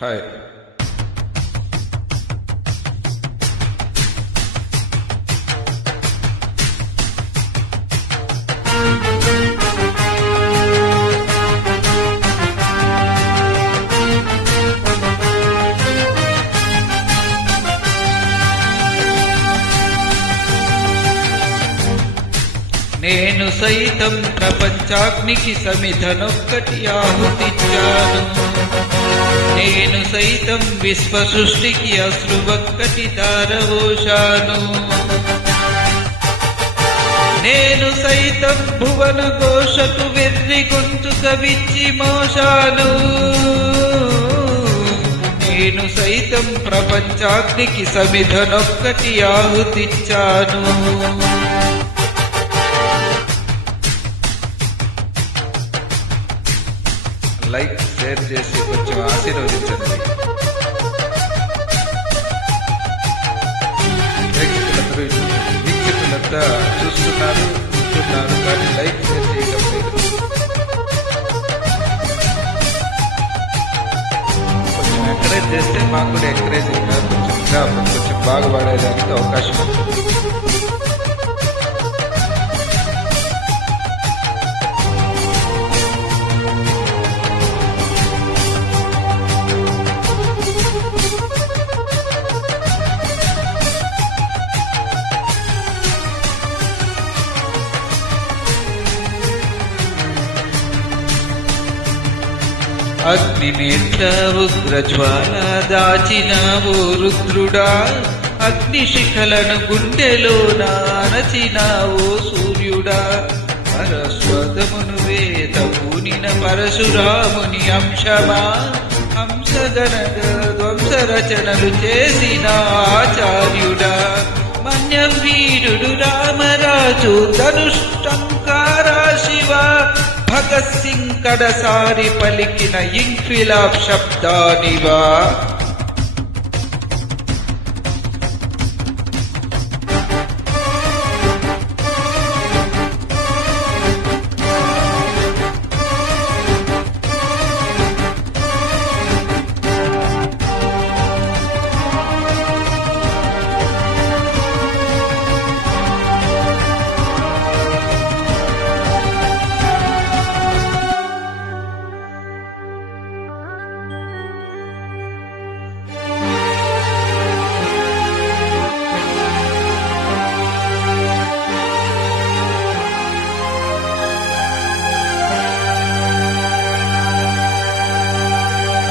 Hi. నేను సైతం ప్రపంచాగ్నికి సమిధనొక్కటి ఆహుతిచ్చాను. నేను సైతం విశ్వ సృష్టికి అశ్రువక్కటి దారవోశాను. నేను సైతం భువన ఘోషకు వెర్రి గొంతుక విచ్చి మోశాను. నేను సైతం ప్రపంచాగ్నికి సమిధనొక్కటి ఆహుతిచ్చాను. లైక్ షేర్ చేసి కొంచెం ఆశీర్వదించండి. వీక్షకులంతా చూస్తున్నారు, వింటున్నారు, కానీ లైక్ షేర్ చేయడం లేదు. కొంచెం ఎంకరేజ్ చేస్తే మాకు కూడా ఎంకరేజింగ్గా కొంచెం బాగా పాడేదానికి అవకాశం ఉంటుంది. అగ్నినేత్ర ఉగ్రజ్వాల దాచినావో రుద్రుడా, అగ్నిశిఖలను గుండెలోన అణచినావో సూర్యుడా. పరస్వతమును వేద పూనిన పరశురాముని అంశమా, హంసగణగ ధ్వంస రచనలు చేసిన ఆచార్యుడా. మన్యం వీరుడు రామరాజు ధనుష్టంకారా శివ, భగత్ సింగ్ కడసారి పలికిన ఇంక్విలాబ్ శబ్దానివా.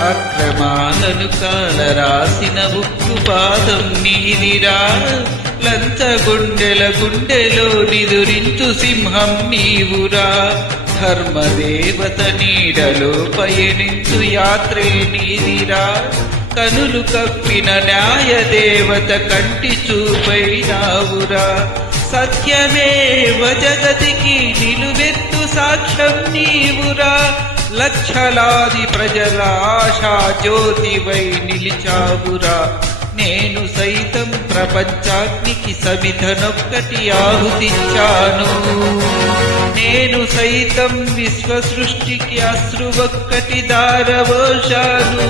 అక్రమాలను కాలరాసిన ఉక్కు పాదం నీదిరా, లంచగొండెల గుండెలో నిదురించు సింహం నీవురా. ధర్మదేవత నీడలో పయనించు యాత్రే నీదిరా, కనులు కప్పిన న్యాయదేవత కంటి చూపైనావురా. సత్యమేవ జగతికి నిలువెత్తు సాక్ష్యం నీవురా, లక్షలాది ప్రజల ఆశా జ్యోతివై నిలిచావురా. నేను సైతం ప్రపంచాగ్నికి సమిధనొక్కటి ఆహుతిచ్చాను. నేను సైతం విశ్వ సృష్టికి అశ్రువొక్కటి దారవోశాను.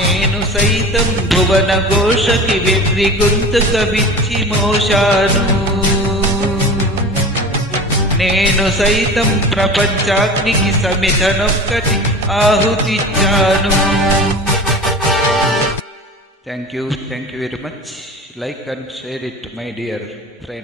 నేను సైతం భువన ఘోషకి వెర్రి గొంతుక విచ్చి మోశాను. నేను సైతం ప్రపంచాగ్నికి సమిధనొక్కటి ఆహుతిచ్చాను. Thank you very much. Like and share it my dear friend.